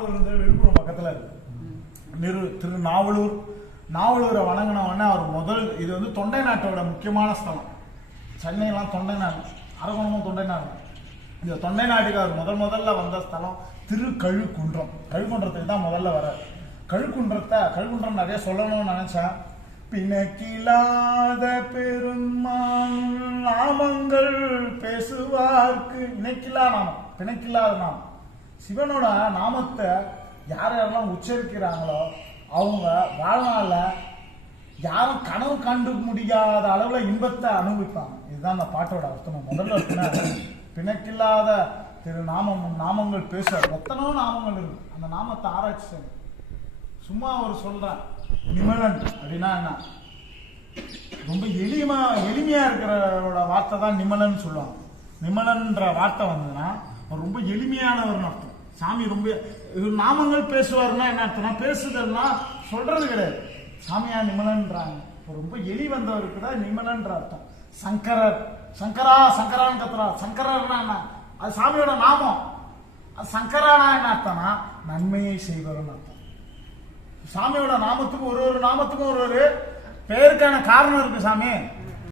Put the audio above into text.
நாவலூர் வந்து விழுப்புரம் பக்கத்தில் இருக்கு. திரு நாவலூரை வணங்கின உடனே அவர் இது வந்து தொண்டை நாட்டோட முக்கியமான ஸ்தலம். சென்னையெல்லாம் தொண்டை நாடு, அரகோணமும் தொண்டை நாடு. இந்த தொண்டை நாட்டுக்கு அவர் முதல்ல வந்த ஸ்தலம் கழுக்குன்றம். கழுக்குன்றத்துக்கு தான் முதல்ல வர. கழுக்குன்றம் நிறைய சொல்லணும்னு நினைச்சேன். பிணக்கில்லாத பெருமான் நாமங்கள் பேசுவார்க்கு. பிணக்கில்லாத நாமம். சிவனோட நாமத்தை யாரெல்லாம் உச்சரிக்கிறாங்களோ அவங்க வாழ்நாள யாரும் கனவு கண்டு முடியாத அளவுல இன்பத்தை அனுபவிப்பாங்க. இதுதான் அந்த பாட்டோட அர்த்தம். முதல்ல பிணக்கில்லாத நாமங்கள் பேசுவார். எத்தனோ நாமங்கள் இருக்கு. அந்த நாமத்தை ஆராய்ச்சி செய்யணும். சும்மா அவர் சொல்றேன் நிமலன் அப்படின்னா என்ன, ரொம்ப எளிமையா இருக்கிறோட வார்த்தை தான் நிமலன் சொல்லுவாங்க. நிமலன்ற வார்த்தை வந்ததுன்னா ரொம்ப எளிமையானவர்னு அர்த்தம். சாமி ரொம்ப நாமங்கள் பேசுவாருன்னா என்ன அர்த்தம்னா, பேசுதல்னா சொல்றது கிடையாது. சாமியா நிமலன்றாங்க. ரொம்ப எலி வந்தவருக்கு தான் நிமலன்ற அர்த்தம். சங்கரான்னு கத்துறா. சங்கரர்னா என்ன, அது சாமியோட நாமம். அது சங்கரானா என்ன அர்த்தம்னா நன்மையை செய்வர்னு அர்த்தம். சாமியோட நாமத்துக்கும் ஒரு நாமத்துக்கும் ஒரு பெயருக்கான காரணம் இருக்கு. சாமி